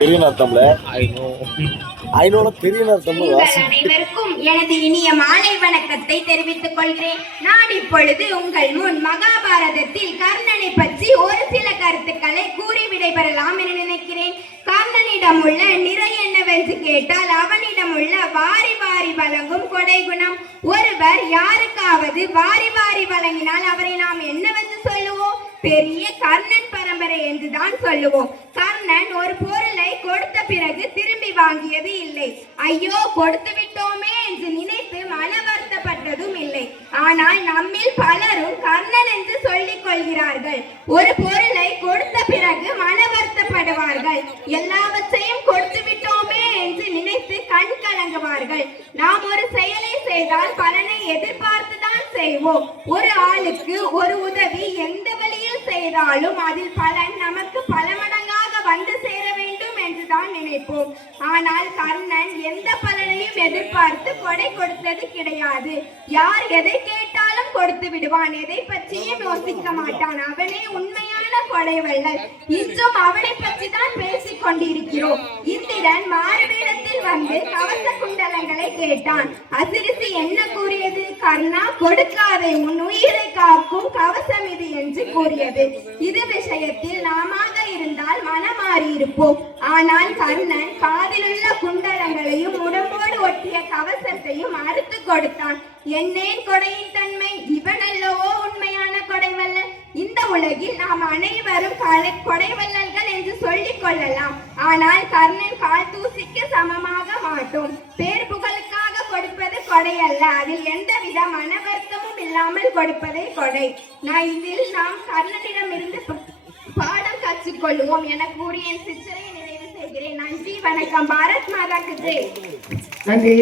பெரிய அர்த்தம்ல ஐநூறு பெரிய அர்த்தம்ல அனைவருக்கும் எனது இனிய மாலை வணக்கத்தை தெரிவித்துக் கொள்கிறேன். நான் இப்பொழுது உங்கள் முன் மகாபாரதத்தில் கர்ணனை பற்றி ஒரு சில கருத்துக்களை கூறி விடைபெறலாம் என நினைக்கிறேன். கர்ணனிடம் உள்ள நிறை என்னவென்று கேட்டால் அவனிடம் உள்ள வாரி வாரி வழங்கும் கொடை குணம். ஒருவர் யாருக்காவது வாரி வாரி வழங்கினால் அவரை நாம் என்னவென்று சொல்லுவோம்? பெரிய கர்ணன் பரம்பரை என்றுதான் சொல்லுவோம். கர்ணன் ஒரு பொருளை கொடுத்த பிறகு திரும்பி வாங்கியது இல்லை. ஐயோ கொடுத்து விட்டோமே என்று நினைத்து மன வருத்தப்பட்டதும் இல்லை. ஆனால் நம்மில் பலரும் கர்ணன் என்று சொல்லிக் கொள்கிறார்கள். ஒரு பொருளை கொடுத்த பிறகு மன வருத்தப்படுவார்கள் எல்லாவற்றையும் கொடுத்து விட்டோமே என்று நினைத்து கண் கலங்குவார்கள். நாம் ஒரு செயலை செய்தால் பலனை எதிர்பார்த்துதான் செய்வோம். ஒரு ஆளுக்கு ஒரு உதவி எந்த வழியில் செய்தாலும் அதில் பலன் நமக்கு பல ஆனால் கர்ணன் எந்த பலனையும் எதிர்பார்த்து கொடை கொடுத்தது கிடையாது. யார் எதை கேட்டாலும் கொடுத்து விடுவான். எதை பற்றியும் யோசிக்க மாட்டான். அவனே உண்மையான கொடைவள்ளல் இன்றும் அவனை பற்றி தான் பேசிக் கொண்டிருக்கிறோம். இந்திரன் மாறுவேடத்தில் வந்து கவச குண்டலங்களை கேட்டான். அசிரிசி என்ன கூறியது? கர்ணா கொடுக்காதே. உன் உயிரை காக்கும் கவசம் இது என்று கூறியது. இது விஷயத்தில் நாமாக மனமாறி இருப்போம். ஆனால் கர்ணன் காதிலுள்ள குண்டலங்களையும் உடம்போடு ஒட்டிய கவசத்தையும் அறுத்து கொடுத்தான். என்னேன் கொடையின் தன்மை? இவனல்லவோ உண்மையான கொடைவல்லன் இந்த உலகில் நாம் அனைவரும் கொடைவல்லல்கள் என்று சொல்லிக் கொள்ளலாம். ஆனால் கர்ணன் கால் தூசிக்கு சமமாக மாட்டோம். பேர் புகழுக்காக கொடுப்பது கொடை அல்ல அதில் எந்தவித மன வருத்தமும் இல்லாமல் கொடுப்பதே கொடை. நான் இதில் நாம் கர்ணனிடமிருந்து கொள்ளுவோம் என கூறி என் சிற்றரை நிறைவு செய்கிறேன். நன்றி வணக்கம் பாரத் மாதாக்கு ஜெய் நன்றி.